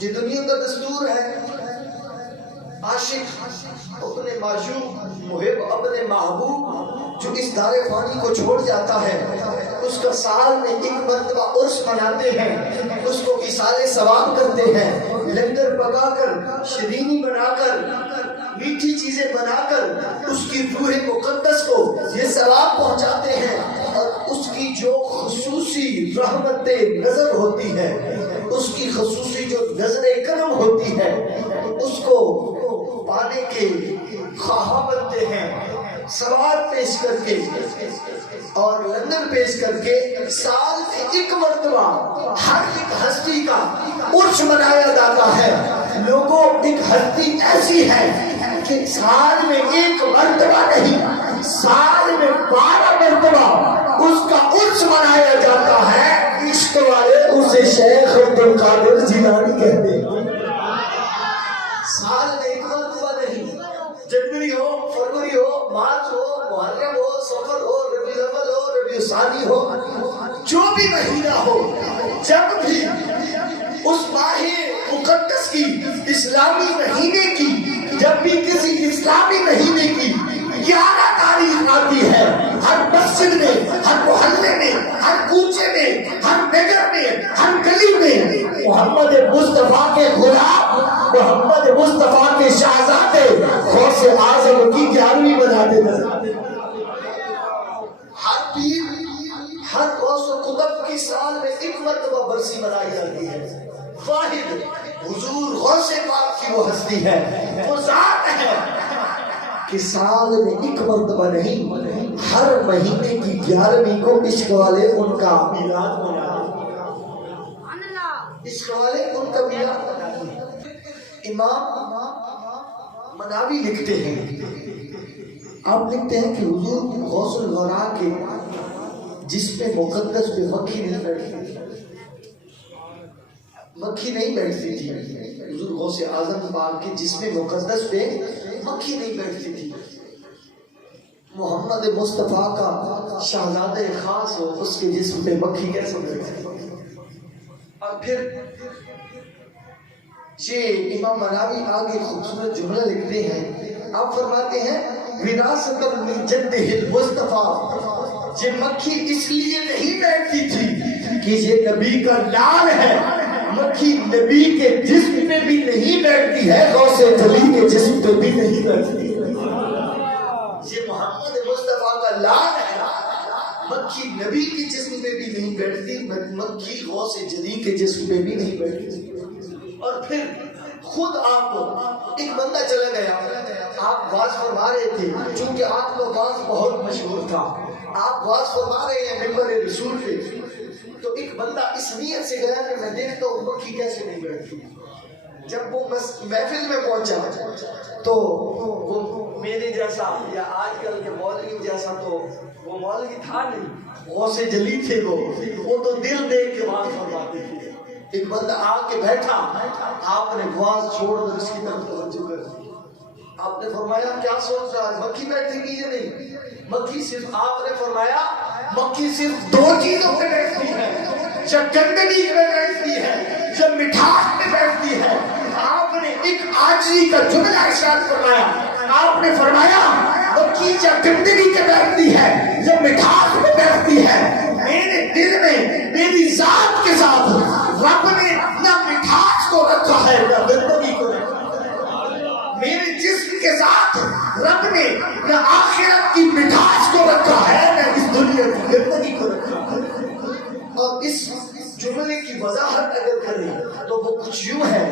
یہ دنیا کا دستور ہے، عاشق اپنے معشوق محب اپنے محبوب جو اس دار فانی کو چھوڑ جاتا ہے اس کا سال میں ایک مرتبہ عرس مناتے ہیں، اس کو ایصال ثواب کرتے ہیں، لنگر پکا کر شیرینی بنا کر میٹھی چیزیں بنا کر اس کی روح مقدس کو یہ ثواب پہنچاتے ہیں، اور اس کی جو خصوصی رحمت نظر ہوتی ہے، اس کی خصوصی جو نظر کرم ہوتی ہے، اس کو پانے کے خواہاں بنتے ہیں، ثواب پیش کر کے اور لنگر پیش کر کے سال میں ایک مرتبہ ہر ایک ہستی کا عرس منایا جاتا ہے۔ لوگوں، ایک ہستی ایسی ہے کہ سال میں ایک مرتبہ نہیں، سال میں 12 مرتبہ اس کا عرس منایا جاتا ہے۔ عشق والے اسے شیخ عبد القادر جیلانی کہتے ہیں۔ سال میں ایک مرتبہ نہیں، جنوری ہو، فروری ہو، مارچ ہو، محرم ہو، سفر ہو، ربیع الاول ہو، ربیع ثانی ہو، جو بھی مہینہ ہو، جب بھی اس ماہ مقدس کی اسلامی مہینے کی، جب بھی کسی اسلامی مہینے کی 11 تاریخ آتی ہے، ہر مسجد میں، ہر محلے میں، ہر کوچے میں، ہر نگر میں، ہر گلی میں محمد مصطفیٰ کے غلام، محمد مصطفیٰ کے شہزادے غوث اعظم کی 11ویں مناتے ہیں۔ ہر پیر، ہر غوث و قطب کی سال میں ایک مرتبہ برسی منائی جاتی ہے۔ واحد حضور غوث پاک کی وہ ہستی ہے، وہ ذات ہے کہ سال میں ایک مرتبہ نہیں، ہر مہینے کی 11ویں کو عشق والے ان کا میلاد مناتے ہیں۔ عشق والے ان کا میلاد مناتے ہیں۔ امام مناوی لکھتے ہیں، آپ لکھتے ہیں کہ حضور غوث الورا کے جسم مقدس پہ مکھی نہیں بیٹھتی تھی، مکھی نہیں بیٹھتی تھی۔ حضور غوث اعظم پاک کے جسم مقدس پہ مکھی نہیں بیٹھتی تھی۔ محمد مصطفیٰ کا شہزادہ خاص ہو، اس کے جسم پہ مکھی کیسے بیٹھتی؟ اور پھر یہ امام مناوی آگے خوبصورت جملہ لکھتے ہیں، آپ فرماتے ہیں وراثت من جدہ المصطفیٰ، یہ مکھی اس لیے نہیں بیٹھتی تھی کہ یہ نبی کا لال ہے، مکھی نبی کے جسم پہ بھی نہیں بیٹھتی ہے، غوث جلی کے جسم پہ بھی نہیں بیٹھتی ہے۔ یہ محمد مصطفیٰ کا لال ہے، مکھی نبی کے جسم پہ بھی نہیں بیٹھتی، مکھی غوث جلی کے جسم پہ بھی نہیں بیٹھتی۔ اور پھر خود آپ، ایک بندہ چلا گیا، آپ واز فرما رہے تھے، چونکہ آپ کا واز بہت مشہور تھا، آپ واز فرما رہے ہیں ممبر رسول پہ، تو ایک بندہ اس نیت سے گیا کہ میں دیکھتا ہوں مکھی کیسے نہیں بیٹھتی۔ جب وہ محفل میں پہنچا تو وہ میرے جیسا یا آج کل کے مولوی جیسا تو وہ مولوی تھا نہیں، غوث جلی تھے، وہ تو دل دیکھ کے واز فرماتے تھے۔ ایک بندہ آ کے بیٹھا، آپ نے واز چھوڑ کر اس کی طرف توجہ کر دی، آپ نے فرمایا کیا سوچ رہا ہے، مکھی بیٹھے گی یا نہیں؟ مکھی صرف، آپ نے فرمایا مکھی صرف 2 چیزوں پہ بیٹھتی ہے، جب گندگی میں بیٹھتی ہے، جب مٹھاس میں بیٹھتی ہے۔ آپ نے ایک عاجزی کا جملہ ارشاد فرمایا، آپ نے فرمایا مکھی جب گندگی میں بیٹھتی ہے، جب مٹھاس میں بیٹھتی ہے، میرے دل میں میری ذات کے ساتھ رب نے نہ مٹھاس کو رکھا ہے نہ گندگی کو رکھا ہے، میرے جسم کے ساتھ رب نے نہ آخرت کی مٹھاس کو رکھا ہے نہ اس دنیا کی گندگی کو رکھا ہے۔ اور اس جملے کی وضاحت اگر کریں تو وہ کچھ یوں ہے،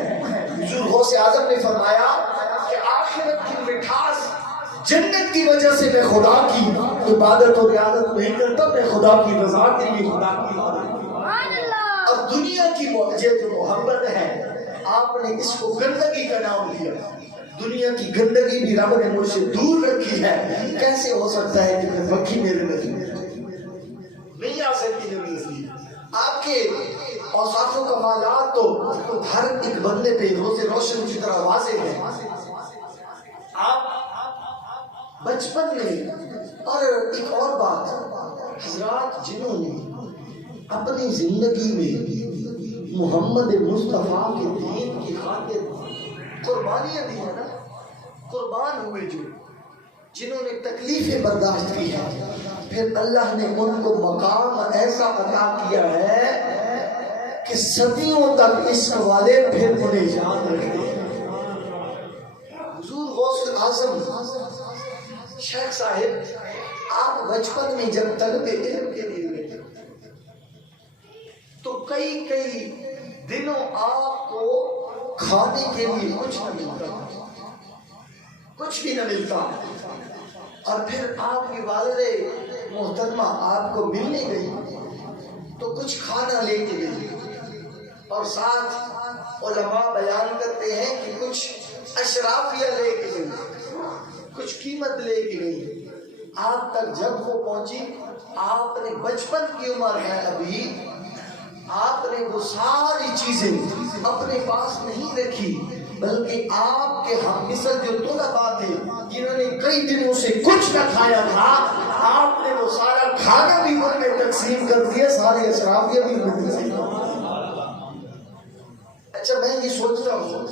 حضور غوث اعظم نے فرمایا کہ آخرت کی مٹھاس، جنت کی وجہ سے میں خدا کی عبادت اور ریاضت نہیں کرتا، میں خدا کی رضا کے لیے خدا کی عبادت کرتا۔ اور دنیا کی جو محبت ہے، آپ نے اس کو گندگی کا نام دیا۔ دنیا کی گندگی بھی رب نے مجھ سے دور رکھی ہے، کیسے ہو سکتا ہے کہ میں مکھی میرے نہیں آ سکتی نبی نبی۔ آپ کے اوصاف و کمالات تو ہر ایک بندے پہ روز روشن کی طرح واضح ہے۔ آپ بچپن میں، اور ایک اور بات، حضرات جنہوں نے اپنی زندگی میں محمد مصطفیٰ کے دین کی خاطر قربانیاں دی ہیں نا، قربان ہوئے جو جنہوں نے تکلیفیں برداشت کی ہیں، پھر اللہ نے ان کو مقام ایسا عطا کیا ہے کہ صدیوں تک اس والے پھر انہیں یاد رکھتے ہیں۔ حضور غوث اعظم شیخ صاحب آپ بچپن میں جب طلب علم کے لیے گئے تو کئی دنوں آپ کو کھانے کے لیے کچھ نہ ملتا، کچھ بھی نہ ملتا، اور پھر آپ کی والدہ محترمہ آپ کو ملنے گئی تو کچھ کھانا لے کے گئی، اور ساتھ علماء بیان کرتے ہیں کہ کچھ اشرافیہ لے کے گئی، کچھ قیمت لے کے گئی۔ آپ تک جب وہ پہنچی، آپ نے بچپن کی عمر ہے ابھی، آپ نے وہ ساری چیزیں اپنے پاس نہیں رکھی، بلکہ آپ کے ہم مثل جو طلباء تھے جنہوں نے کئی دنوں سے کچھ نہ کھایا تھا، آپ نے وہ سارا کھانا بھی ان میں تقسیم کر دیا، سارے اشرافیہ بھی ان میں تقسیم کر دیا۔ اچھا، میں یہ سوچتا ہوں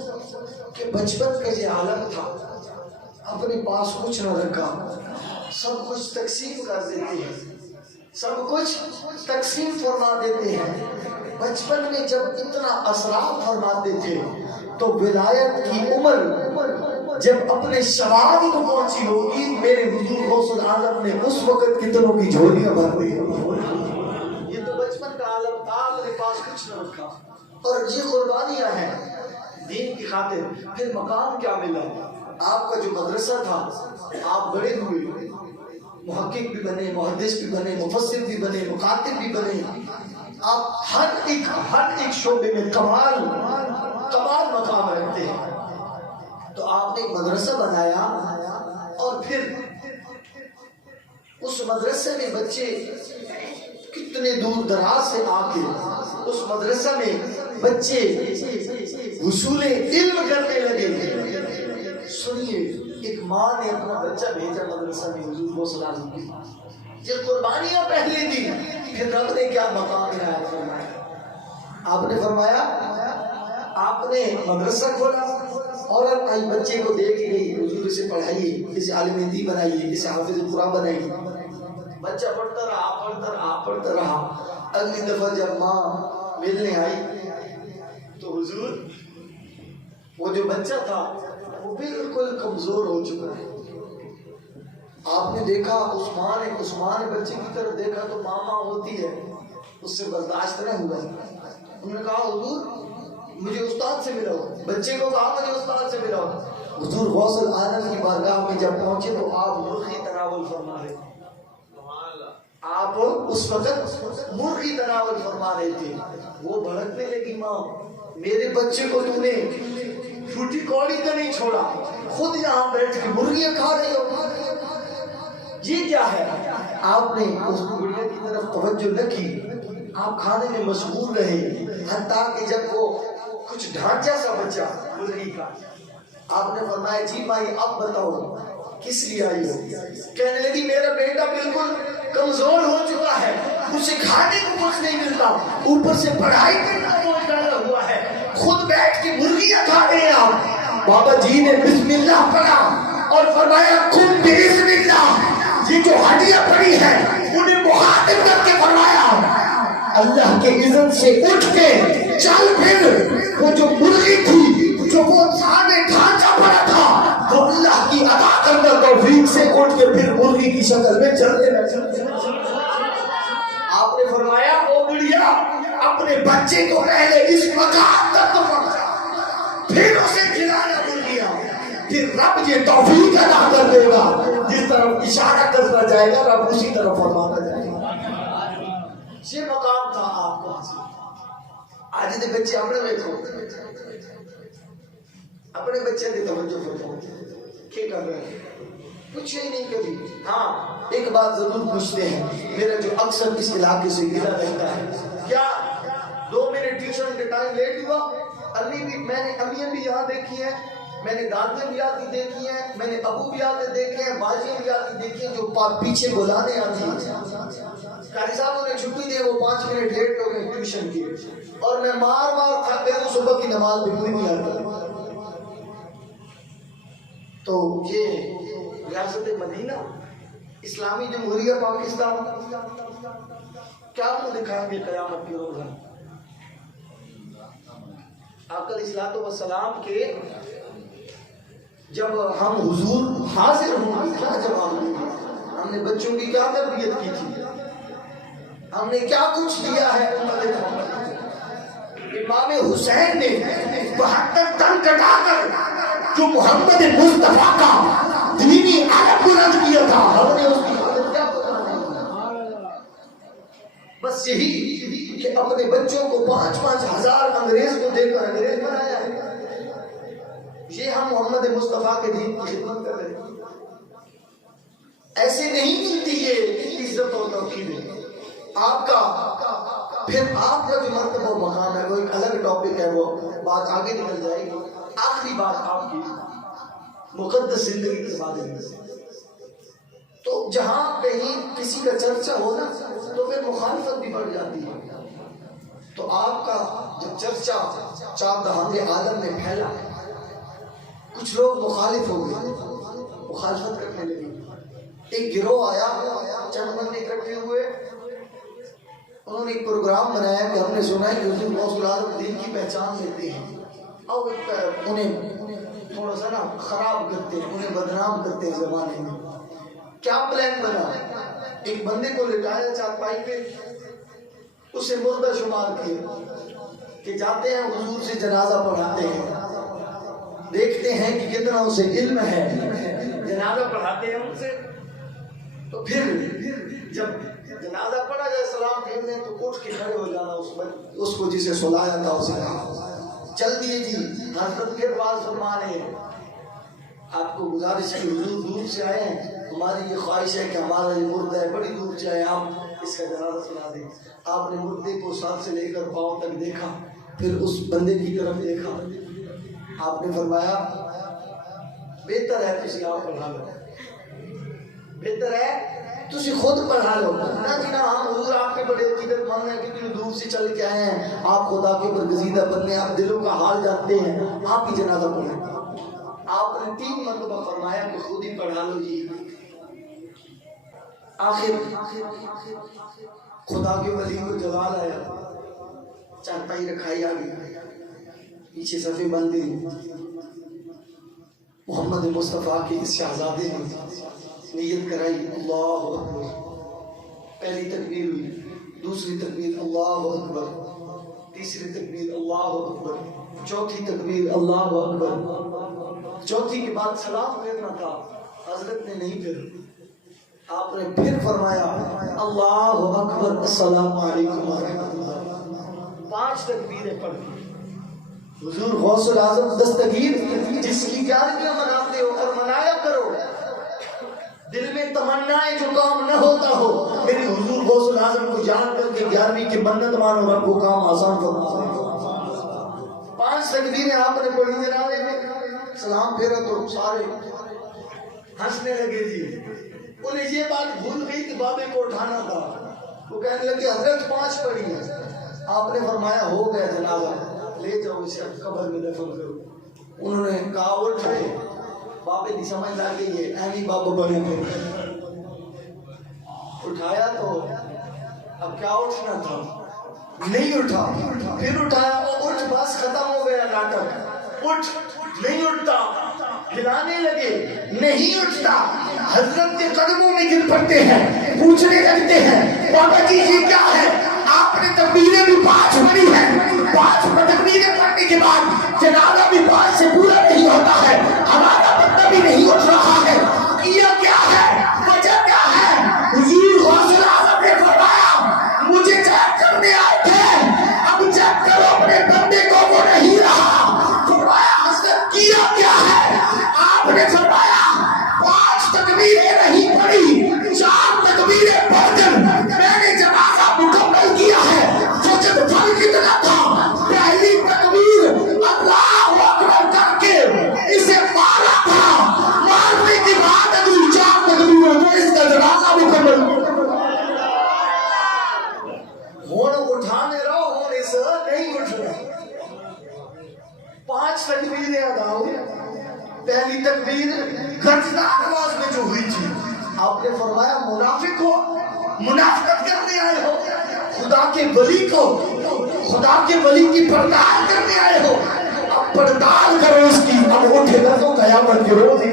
کہ بچپن کا یہ عالم تھا، اپنے پاس کچھ نہ رکھا، سب کچھ تقسیم کر دیتے ہیں، سب کچھ تقسیم فرما دیتے ہیں۔ بچپن میں جب اتنا اسراف فرماتے تھے تو ولایت کی عمر جب اپنے شباب کو پہنچی ہوگی، میرے حضور غوث اعظم نے اس وقت کتنوں کی جھولیاں بھر دی۔ یہ تو بچپن کا عالم تھا، اپنے پاس کچھ نہ رکھا، اور یہ قربانیاں ہیں دین کی خاطر۔ پھر مقام کیا ملا؟ آپ کا جو مدرسہ تھا، آپ بڑے ہوئے، محقق بھی بنے، محدث بھی بنے، مفسر بھی بنے، مخاطب بھی بنے، آپ ہر ایک شعبے میں کمال مقام رکھتے ہیں۔ تو آپ نے ایک مدرسہ بنایا، اور پھر اس مدرسے میں بچے کتنے دور دراز سے آ کے اس مدرسہ میں بچے حصول علم کرنے لگے۔ سنیے، ایک ماں نے اپنا بچہ بھیجا مدرسہ میں حضور غوث اعظم کی، یہ قربانیاں پہلے دی، پھر رب نے کیا مقام عنایت فرمایا؟ آپ نے فرمایا، آپ نے مدرسہ کھولا، عورت آئی بچے کو دیکھ گئی، حضور اسے پڑھائیے، اسے عالم ہندی بنائیے، اسے حافظ قرآن بنائیے۔ بچہ پڑھتا رہا۔ اگلی دفعہ جب ماں ملنے آئی تو حضور وہ جو بچہ تھا وہ بالکل کمزور ہو چکا ہے۔ آپ نے دیکھا، عثمان نے بچے کی طرف دیکھا تو ماما ہوتی ہے، اس سے برداشت نہ ہوا۔ انہوں نے کہا، حضور مجھے استاد سے ملاؤ، بچے کو کہا مجھے استاد سے ملاؤ۔ حضور غوث اعظم کی بارگاہ میں جب پہنچے تو آپ مرغی تناول فرما رہے تھے، آپ اس وقت مرغی تناول فرما رہے تھے۔ وہ بھڑکنے لگی، ماں میرے بچے کو تم نے چھوٹی کوڑی کا نہیں چھوڑا، خود یہاں بیٹھ کے مرغیاں کھا رہے ہو، یہ کیا ہے؟ آپ نے اس گڑیا کی طرف توجہ نہ کی، آپ کھانے میں مشغول رہے، حتیٰ کہ جب وہ کچھ ڈھانچہ سا بچا مرغی کا، آپ نے فرمایا، جی مائی اب بتاؤ کس لیے آئی ہو؟ کہنے لگی، میرا بیٹا بالکل کمزور ہو چکا ہے، اسے کھانے کو کچھ نہیں ملتا، اوپر سے پڑھائی کرنا بہت ڈالا ہوا ہے، خود بیٹھ کے مرغیاں کھا رہے ہیں آپ۔ بابا جی نے بسم اللہ پڑھا اور فرمایا، کن بسم اللہ، یہ جو ہڈیاں پڑی ہیں انہیں مخاطب کر کے فرمایا، اللہ کے اذن سے اٹھ کے چل، پھر وہ جو مرغی تھی، جو وہ سامنے ڈھانچہ پڑا تھا، وہ اللہ کی عطا کردہ توفیق سے اٹھ کے پھر مرغی کی شکل میں چلنے لگا۔ آپ نے فرمایا، او بڑھیا، اپنے بچے کو پہلے اس مقام تک تو پہنچا، پھر اسے کھلانا مرغیاں، پھر رب یہ توفیق عطا کر دے گا، جس طرف اشارہ کرتا جائے گا رب اسی طرف فرماتا جائے گا۔ یہ مقام تھا آپ کو حاصل۔ آج دے بچے اپنے دیکھو، اپنے بچے کی توجہ فرماؤ، کیا کر رہے ہیں؟ کچھ ہی نہیں کبھی۔ ہاں، ایک بات ضرور پوچھتے ہیں، میرا جو اکثر اس علاقے سے گلا رہتا ہے، کیا 2 منٹ ٹیوشن کے ٹائم لیٹ ہوا؟ میں نے امیاں بھی یہاں دیکھی ہیں، میں نے دادیاں بھی آتی دیکھی ہیں، میں نے ابو بھی آتے دیکھے ہیں، باجیاں بھی آتی دیکھی ہیں، جو پیچھے بلانے آتی ہیں۔ قاری صاحب انہیں چھٹی دے، وہ 5 منٹ لیٹ ہو گئے ٹیوشن کی، اور میں مار مار تھک گیا ہوں، صبح کی نماز بھی پوری نہیں آتا۔ تو یہ ریاست مدینہ اسلامی جمہوریہ پاکستان کیا منہ دکھائیں گے قیامت کے روز؟ آقا علیہ الصلوۃ والسلام کے جب ہم حضور حاضر ہوں گے کیا جواب دیں گے؟ ہم نے بچوں کی کیا تربیت کی تھی، ہم نے کیا کچھ دیا ہے امت محمد کو؟ امام حسین نے 72 تن کٹا کر جو محمد مصطفیٰ کا دینی علم بلند کیا تھا، ہم نے اس کی حالت کیا بتائی؟ بس یہی کہ اپنے بچوں کو 5-5 ہزار انگریز کو دے کر انگریز بنایا ہے۔ یہ ہم محمد مصطفیٰ کے دین کی خدمت کر رہے ہیں۔ ایسے نہیں ملتی یہ عزت اور توقیر۔ آپ کا پھر آپ کا جو مرتبہ و مقام ہے وہ ایک الگ ٹاپک ہے، وہ بات آگے نکل جائے گی۔ آخری بات آپ کی مقدس زندگی کے بارے میں، تو جہاں کہیں کسی کا چرچا ہو نا تو پھر مخالفت بھی بڑھ جاتی ہے۔ تو آپ کا جب چرچا چار دہانے عالم میں پھیلا، کچھ لوگ مخالف ہو گئے، مخالفت کرنے لگے۔ ایک گروہ آیا، چند بندے اکٹھے ہوئے، انہوں نے ایک پروگرام بنایا کہ ہم نے سنا ہے کہ حضور غوث العظم دین کی پہچان دیتے ہیں، اور انہیں تھوڑا سا نا خراب کرتے ہیں، انہیں بدنام کرتے ہیں زمانے میں۔ کیا پلان بنا؟ ایک بندے کو لٹایا چارپائی پہ، اسے مردہ شمار کیا کہ جاتے ہیں حضور سے جنازہ پڑھاتے ہیں، دیکھتے ہیں کہ کتنا اسے علم ہے، جنازہ پڑھاتے ہیں ان سے۔ تو پھر جب جنازہ پڑھا جائے سلام پھیرنے تو اٹھ کے کھڑے ہو جانا، اس کو جسے سلایا تھا اسے کہا چل دیے جی حضرت کے بعد فرما رہے ہیں آپ کو گزارش ہے، حضور دور سے آئے ہیں، ہماری یہ خواہش ہے کہ ہمارا یہ مردہ ہے، بڑی دور سے آئے، آپ اس کا جنازہ سنا دیں۔ آپ نے مردے کو سر سے لے کر پاؤں تک دیکھا، پھر اس بندے کی طرف دیکھا، آپ نے فرمایا بہتر ہے تسی آپ پڑھا لو، بہتر ہے تسی خود پڑھا لو۔ نہ جی نہ، ہم حضور آپ کے بڑے عقیدت مند ہیں، کتنی دور سے چل کے آئے ہیں، آپ خدا کے برگزیدہ بندے، آپ دلوں کا حال جانتے ہیں، آپ ہی جنازہ پڑھیں۔ آپ نے 3 مرتبہ فرمایا کہ خود ہی پڑھا لو جی۔ آخر خدا کے ولی کو جوال آیا، چارپائی رکھائی آگے، پیچھے صفے بندی، محمد مصطفیٰ کے اس شہزادے نے نیت کرائی، اللہ اکبر، پہلی تکبیر ہوئی، دوسری تکبیر اللہ اکبر، تیسری تکبیر اللہ اکبر، چوتھی تکبیر اللہ اکبر، چوتھی کے بعد سلام پھیرنا تھا، حضرت نے نہیں پھر، آپ نے پھر فرمایا اللہ اکبر السلام علیکم ورحمۃ اللہ، 5 تکبیریں پڑھ دی۔ حضور غوث العظم دستگیر جس کی 11ویں مناتے ہو اور منایا کرو، دل میں تمنا ہے جو کام نہ ہوتا ہو، میرے حضور غوث العظم کو جان کر کے 11ویں کی منت مانو، رب وہ کام آسان فرما۔ 5 تکبیریں آپ نے پڑھی جنازے میں، سلام پھیرا تو سارے ہنسنے لگے جی، انہیں یہ بات بھول گئی کہ بابے کو اٹھانا تھا، وہ کہنے لگے حضرت 5 پڑھی ہیں۔ آپ نے فرمایا ہو گیا جنازہ، لے جاؤ اسے قبر میں دفن کرو۔ انہوں نے کہا اٹھے، بابے نہیں سمجھ لا کے یہ ایمی بابا بنے گئے، اٹھایا تو اب کیا اٹھنا تھا، نہیں اٹھا، پھر اٹھایا، اٹھ بس ختم ہو گیا ناٹک، اٹھ نہیں اٹھتا، ہلانے لگے نہیں اٹھتا، حضرت کے قدموں میں گر پڑتے ہیں، پوچھنے لگتے ہیں بابا جی یہ کیا ہے؟ آپ نے تکبیریں بھی 5 پڑھی ہیں، 5 تکبیریں پڑھنے کے بعد جنازہ بھی 5 سے پورا نہیں ہوتا ہے، ہمارا بندہ بھی نہیں اٹھ رہا ہے، کیا کیا ہے، وجہ کیا ہے؟ حضور غوث العظم نے فرمایا مجھے چیک کرنے آئے تھے، اب چیک کرو اپنے بندے کو، وہ نہیں رہا۔ فرمایا حضرت کیا کیا ہے؟ آپ نے فرمایا 5 تکبیریں نہیں پڑھی، 4 تکبیریں پڑھ کر میں نے جنازہ مکمل کیا ہے۔ سجد پھل کتنا تھا، پہلی تکبیر اللہ اکبر کر کے اسے مارا تھا، مار 5 تکبیریں ادا ہوئی. پہلی تکبیر گرجدار آواز میں جو ہوئی تھی، آپ نے فرمایا منافق ہو، منافقت کرنے آئے ہو، خدا کے ولی کو، خدا کے ولی کی پردار کرنے آئے ہو، اب پردار کرو اس کی. اب اٹھے گا تو قیامت کے روز ہی.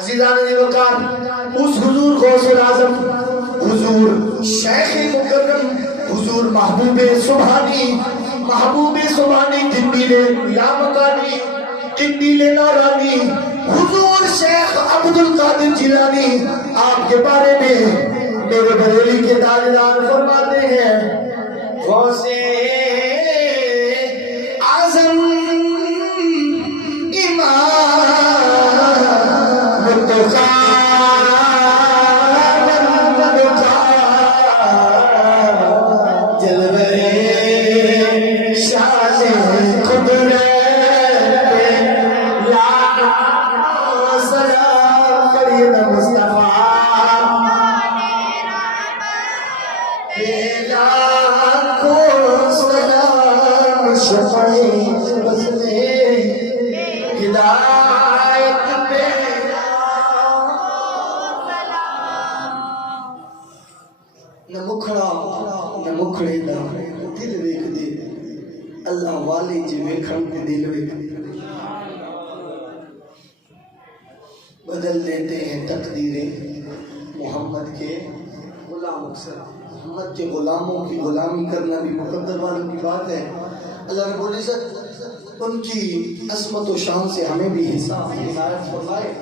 عزیزان وقار، اس حضور غوث الاعظم، حضور شیخ مکرم، حضور محبوب سبحانی، محبوب سبحانی قندیل لامکانی، قندیل نورانی، حضور شیخ عبد القادر جیلانی، آپ کے بارے میں میرے بریلی کے تاجدار فرماتے ہیں غوث اعظم امام اللہ والے جی ویکھن تے دل ویکھن بدل دیتے ہیں تقدیریں محمد کے غلام. اکثر محمد کے غلاموں کی غلامی کرنا بھی مقدر والوں کی بات ہے. اللہ رب العزت ان کی عظمت و شان سے ہمیں بھی حصہ عنایت فرمائے.